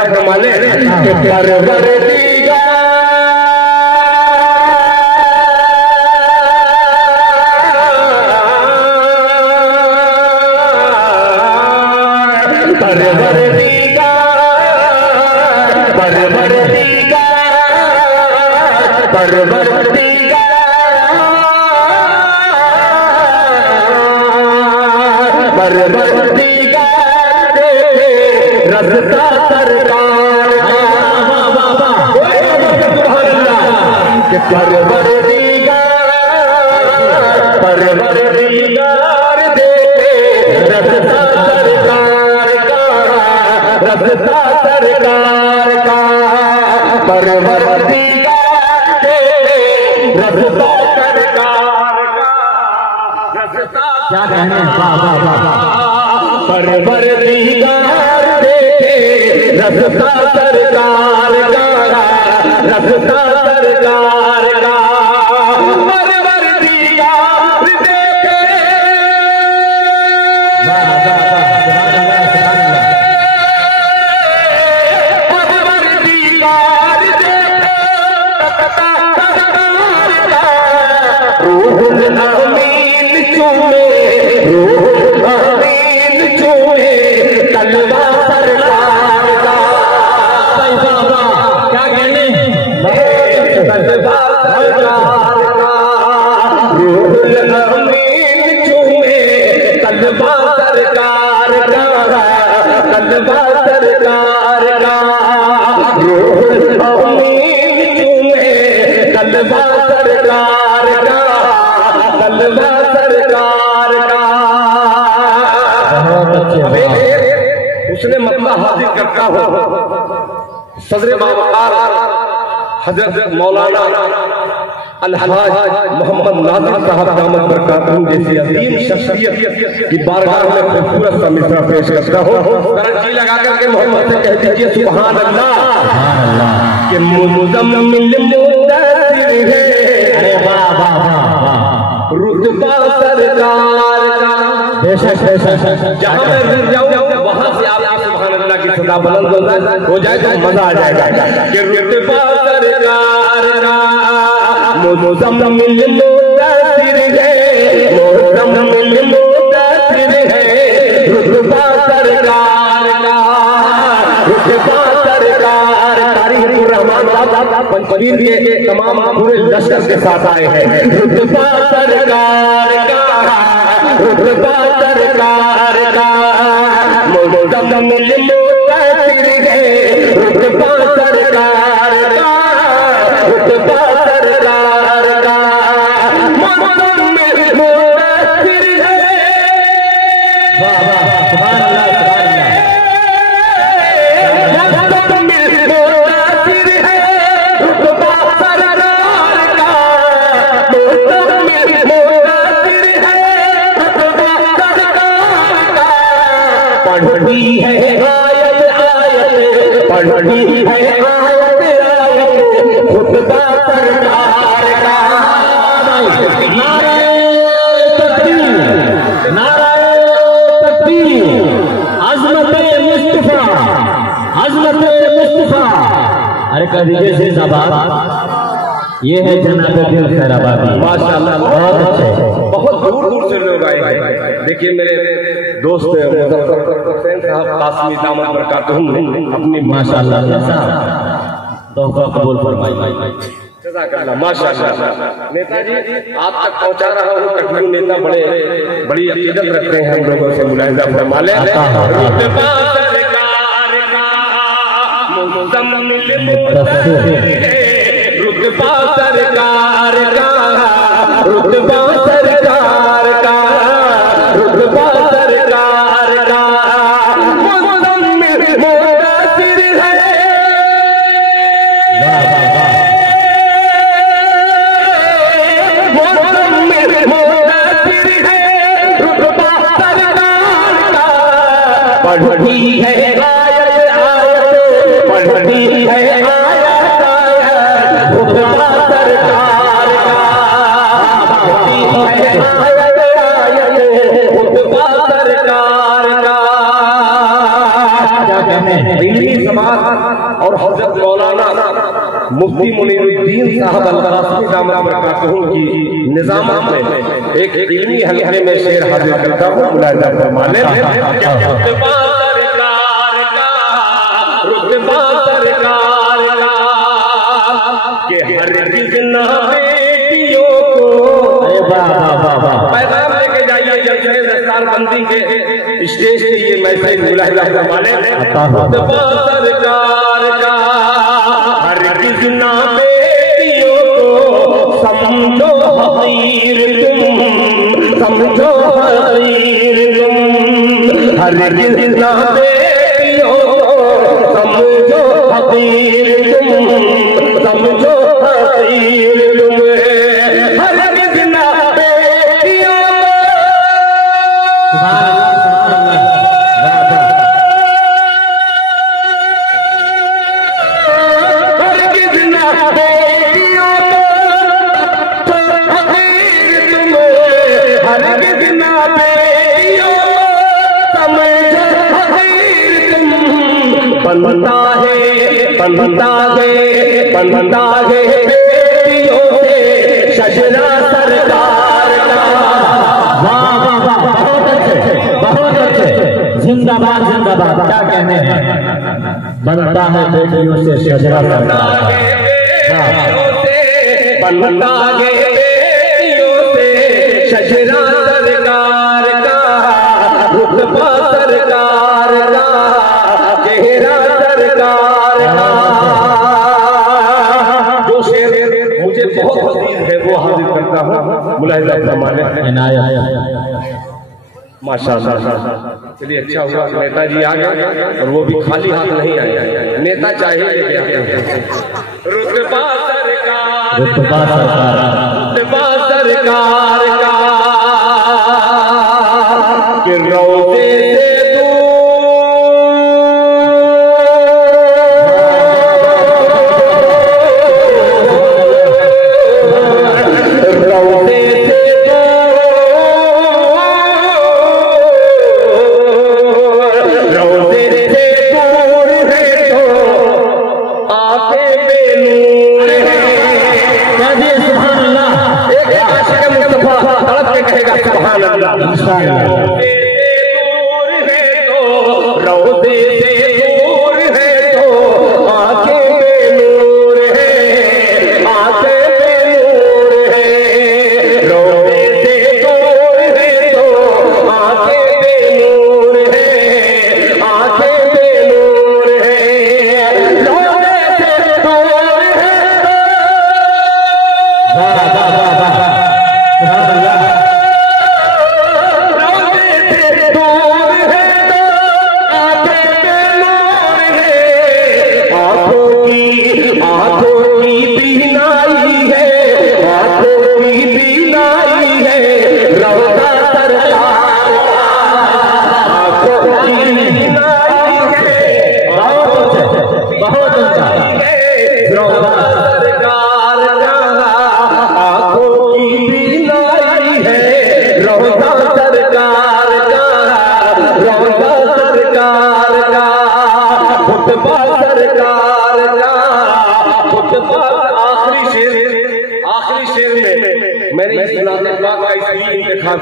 मुलाहिजा फरमा ले कि परवरदिगार रज़्क़ा सरकार के परवरदिगार दे रज़्क़ा सरकार का रज़्क़ा सरकार का परवरदिगार दे रज़्क़ा सरकार का रज़्क़ा क्या कहने परवरदिगार देखे रज़्क़ा सरकार का रज़्क़ा सरकार का परवरदिगार देखे परवरदिगार देखे सरकार का रूहुल अमीन चूमे रूहुल अमीन चूमे तलवा सरकार का क्या कहने तलवा सरकार का रूहुल अमीन चूमे तलवा सरकार का तलवा सरकार का रूहुल अमीन चूमे तलवा सरकार का तलवा सरकार का उसने मसला हासिल करता हो सदर बावकार हजरत मौलाना अलहाज मोहम्मद नाज़िर साहब दामद बरकातहू जैसी अजीम शख्सियत की बारगाह में खूबसूरत सा मिसरा पेश करता हो। करंजी लगा करके मोहम्मद से कह दीजिए सुभान अल्लाह कि मुज़म्मिल मुद्दसिर है अरे वाह वाह वाह रुतबा सरकार का बेशक जहां मैं रुक जाऊं वहां से आप सुभान अल्लाह की सदा बुलंद हो जाए तो मजा आ जाएगा कि रुतबा सरकार का मुज़म्मिल मुद्दसिर है मुज़म्मिल मुद्दसिर है रुतबा सरकार का रुतबा सरकार तारीखुर रहमान पंचवीर के तमाम पूरे लश्कर के साथ आए हैं रुतबा सरकार का रुतबा सरकार का मुज़म्मिल मुद्दसिर है रुतबा सरकार का रुतबा सरकार का मुज़म्मिल मुद्दसिर है वाह वाह सुभान अल्लाह मुज़म्मिल मुद्दसिर है रुतबा सरकार का मुज़म्मिल मुद्दसिर है रुतबा सरकार का पढ़ती है आयत आयत पढ़ती है आयत आयत खुतबा सरकार का नारे तकबीर नारे तकबीर अज़मत मुस्तफा अज़मत मुस्तफा अरे कर दीजिए से साहब ये है जनाब दिल खैराबादी माशाअल्लाह बहुत अच्छे बहुत दूर दूर से लोग आए हैं। देखिए मेरे दोस्त हुसैन साहब कासमी दामद बरकातहू अपनी माशाअल्लाह तोहफा कबूल फरमाइए जज़ाकल्लाह माशाअल्लाह। नेताजी आप तक पहुंचा रहा हूँ कठिन नेता बड़े बड़ी अकीदत रखते हैं हम लोगों से मुलाहिजा फरमा ले मुज़म्मिल मुद्दसिर है रुतबा सरकार का रुतबा सरकार का रुतबा सरकार का मुज़म्मिल मुद्दसिर है मुज़म्मिल मुद्दसिर है रुतबा सरकार का पढ़ती है आयत आयत पढ़ती है आयत आयत रुतबा सरकार का पढ़ती है आयत आयत रुतबा सरकार का क्या कहने इल्मी समाज और हजरत मौलाना मुफ्ती मुनीरुद्दीन साहब अल-कासमी दामत बरकातहू की निजामत में एक इल्मी हलके में शेर हाजिर करता हूँ। मुलाहिजा फरमाने रुतबा सरकार का कि हरगिज़ ना बेटियों को पैगाम लेके जाइए जलसे दस्तारबंदी के स्टेज पे ये मैसेज मुलाहिजा फरमाने रुतबा सरकार का हरगिज़ ना बेटियों को समझो हकीर तुम, समझो हकीर तुम, हरगिज़ ना बेटियों को समझो हकीर तुम, समझो हकीर तुम, हरगिज़ ना बेटियों बनता है बेटियों से शजरा सरकार का। वाह वाह वाह, बहुत अच्छे, बहुत अच्छे, जिंदाबाद जिंदाबाद। क्या कहने हैं, बनता है बेटियों से शजरा सरकार का, बनता है बेटियों से शजरा सरकार का, रुतबा सरकार का, चेहरा सरकार का। जो शेर मुझे बहुत पसंद है वो हाजिर करता हूँ। मुलाहिजा फरमाने माशाअल्लाह। चलिए अच्छा हुआ नेताजी आ गए और वो भी खाली हाथ नहीं आए। नेता चाहिए रुतबा सरकार, रुतबा सरकार, रुतबा सरकार का कि रोज़े से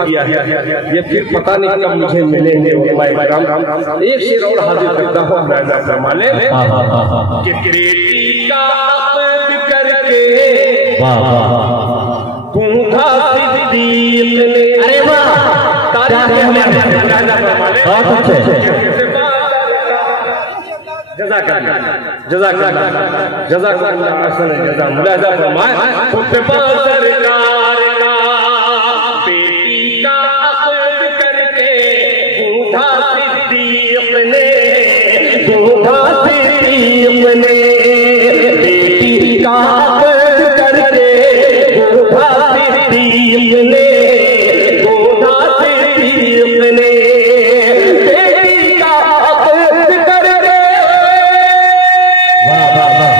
किया ये फिर पता नहीं कब मुझे मिलेंगे। एक शेर और हाजिर करता हूँ। मुलाहिजा फरमाने कि कृति का अक़द करके गूंगा सिद्दीक़ ने, अरे वाह, जज़ाकल्लाह जज़ाकल्लाह अहसन जज़ा। मुलाहिजा फरमाए रुतबा सरकार का बेटी का अक़द करके गूंगा सिद्दीक़ ने, गूंगा सिद्दीक़ ने, बेटी का अक़द करके गूंगा सिद्दीक़ ने, गूंगा सिद्दीक़ ने, बेटी का अक़द करके। वाह वाह वाह,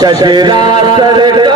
शजरा सरकार